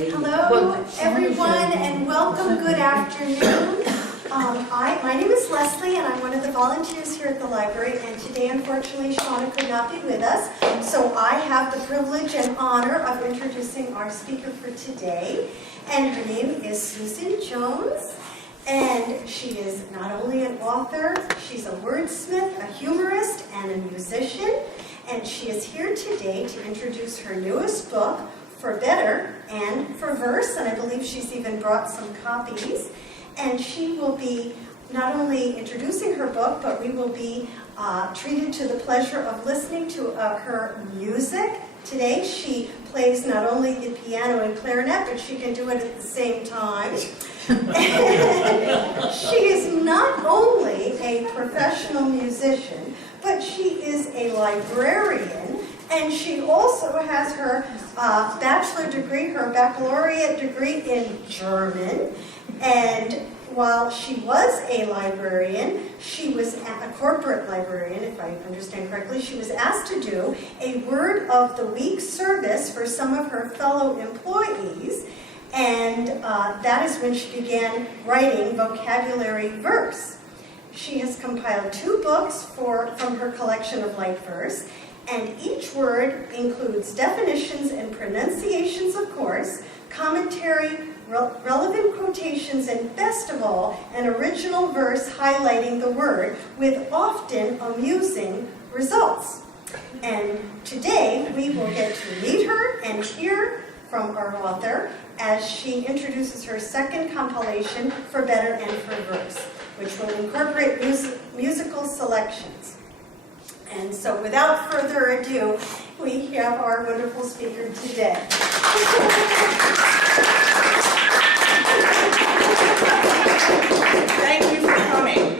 Hello, everyone, and welcome. Good afternoon. My name is Leslie, and I'm one of the volunteers here at the library. And today, unfortunately, Shauna could not be with us, so I have the privilege and honor of introducing our speaker for today. And her name is Susan Jones, and she is not only an author, she's a wordsmith, a humorist, and a musician. And she is here today to introduce her newest book, For Better and for Verse, and I believe she's even brought some copies. And she will be not only introducing her book, but we will be treated to the pleasure of listening to her music. Today she plays not only the piano and clarinet, but she can do it at the same time. She is not only a professional musician, but she is a librarian, and she also has her bachelor degree, her baccalaureate degree in German. And while she was a librarian, she was a corporate librarian, if I understand correctly. She was asked to do a Word of the Week service for some of her fellow employees, and that is when she began writing vocabulary verse. She has compiled 2 books from her collection of light verse, and each word includes definitions and pronunciations, of course, commentary, relevant quotations, and best of all, an original verse highlighting the word with often amusing results. And today we will get to meet her and hear from our author as she introduces her second compilation, For Better and for Verse, which will incorporate musical selections. And so without further ado, we have our wonderful speaker today. Thank you for coming.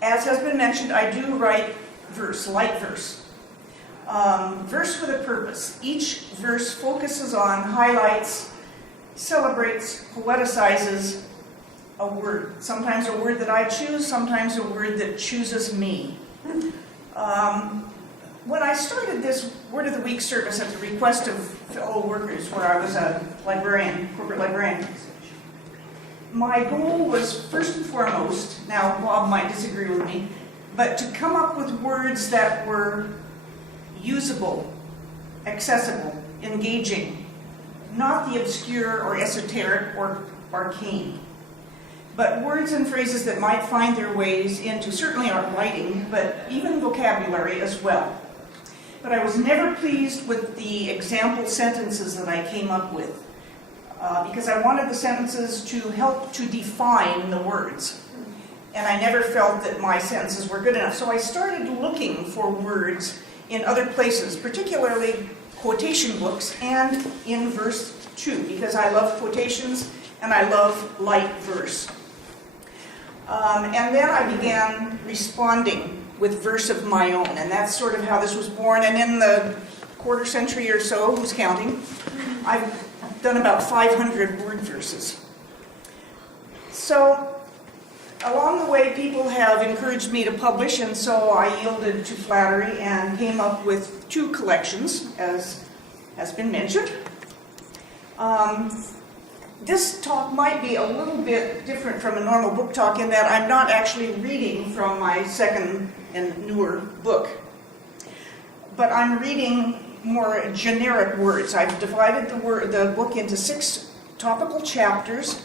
As has been mentioned, I do write verse, light verse. Verse with a purpose. Each verse focuses on, highlights, celebrates, poeticizes a word. Sometimes a word that I choose, sometimes a word that chooses me. When I started this Word of the Week service at the request of fellow workers, where I was a librarian, corporate librarian, my goal was first and foremost, now Bob might disagree with me, but to come up with words that were usable, accessible, engaging, not the obscure or esoteric or arcane, but words and phrases that might find their ways into certainly our writing, but even vocabulary as well. But I was never pleased with the example sentences that I came up with, because I wanted the sentences to help to define the words. And I never felt that my sentences were good enough. So I started looking for words in other places, particularly quotation books and in verse 2, because I love quotations and I love light verse. And then I began responding with verse of my own, and that's sort of how this was born. And in the quarter century or so, who's counting, I've done about 500 word verses. So along the way, people have encouraged me to publish, and so I yielded to flattery and came up with 2 collections, as has been mentioned. This talk might be a little bit different from a normal book talk in that I'm not actually reading from my second and newer book, but I'm reading more generic words. I've divided the book into 6 topical chapters,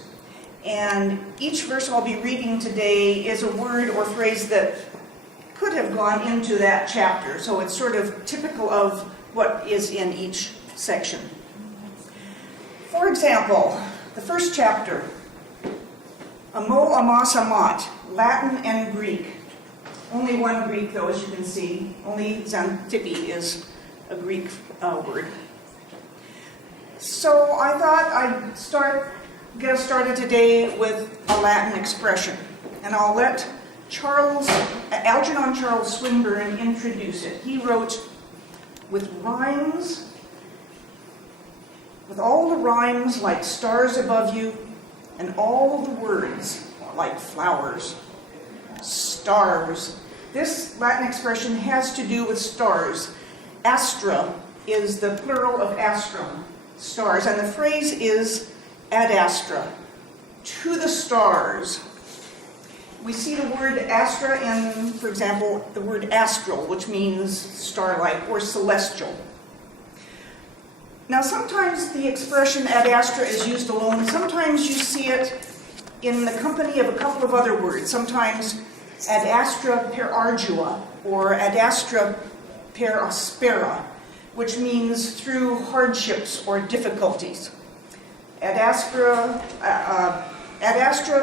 and each verse I'll be reading today is a word or phrase that could have gone into that chapter, so it's sort of typical of what is in each section. For example, the first chapter, Amo, Amas, Amat, Latin and Greek. Only one Greek, though, as you can see. Only Xantippe is a Greek word. So I thought I'd get us started today with a Latin expression. And I'll let Algernon Charles Swinburne introduce it. He wrote, with all the rhymes like stars above you, and all the words like flowers. Stars. This Latin expression has to do with stars. Astra is the plural of astrum, stars, and the phrase is ad astra, to the stars. We see the word astra in, for example, the word astral, which means starlight or celestial. Now, sometimes the expression ad astra is used alone. Sometimes you see it in the company of a couple of other words. Sometimes ad astra per ardua or ad astra per aspera, which means through hardships or difficulties. Ad astra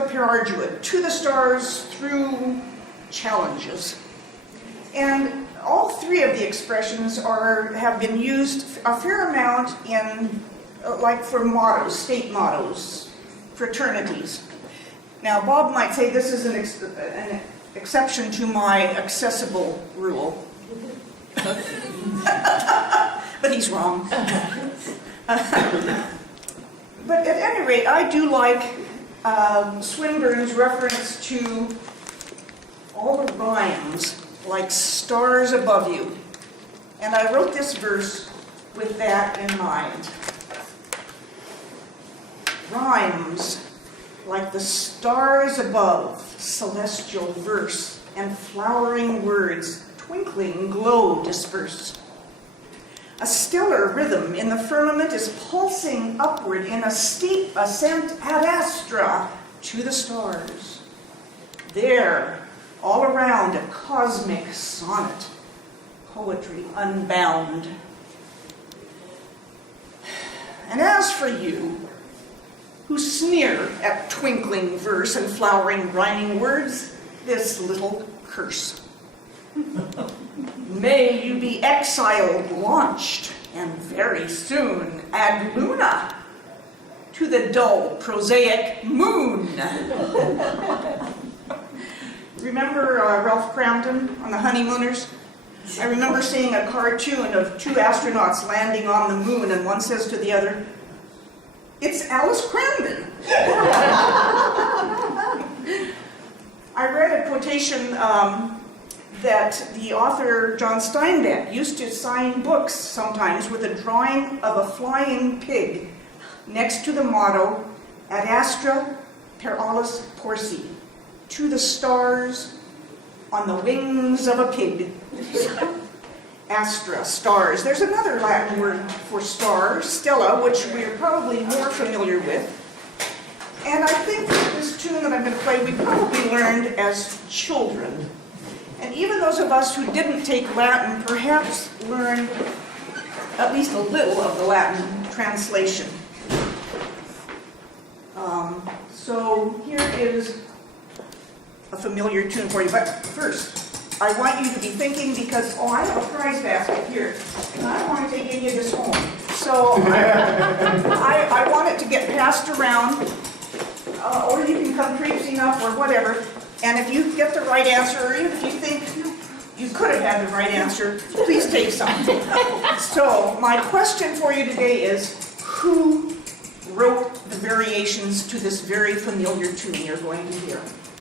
per ardua, to the stars through challenges. And all three of the expressions have been used a fair amount in, like for mottos, state mottos, fraternities. Now, Bob might say this is an exception to my accessible rule. But he's wrong. But at any rate, I do like Swinburne's reference to all the rhymes, like stars above you. And I wrote this verse with that in mind. Rhymes, like the stars above, celestial verse, and flowering words, twinkling glow disperse. A stellar rhythm in the firmament is pulsing upward in a steep ascent ad astra to the stars. There, all around, a cosmic sonnet, poetry unbound. And as for you, who sneer at twinkling verse and flowering rhyming words, this little curse. May you be exiled, launched, and very soon ad luna, to the dull, prosaic moon. Remember Ralph Cramden on The Honeymooners? I remember seeing a cartoon of two astronauts landing on the moon, and one says to the other, "It's Alice Cramden." I read a quotation that the author John Steinbeck used to sign books sometimes with a drawing of a flying pig next to the motto, ad astra per alis porsi, to the stars on the wings of a pig. Astra, stars. There's another Latin word for star, stella, which we're probably more familiar with. And I think this tune that I'm going to play we probably learned as children. And even those of us who didn't take Latin perhaps learned at least a little of the Latin translation. So here is a familiar tune for you. But first, I want you to be thinking, because, I have a prize basket here, and I want to take any of this home. So I want it to get passed around, or you can come traipsing up or whatever. And if you get the right answer, or even if you think you could have had the right answer, please take some. So my question for you today is, who wrote the variations to this very familiar tune you're going to hear?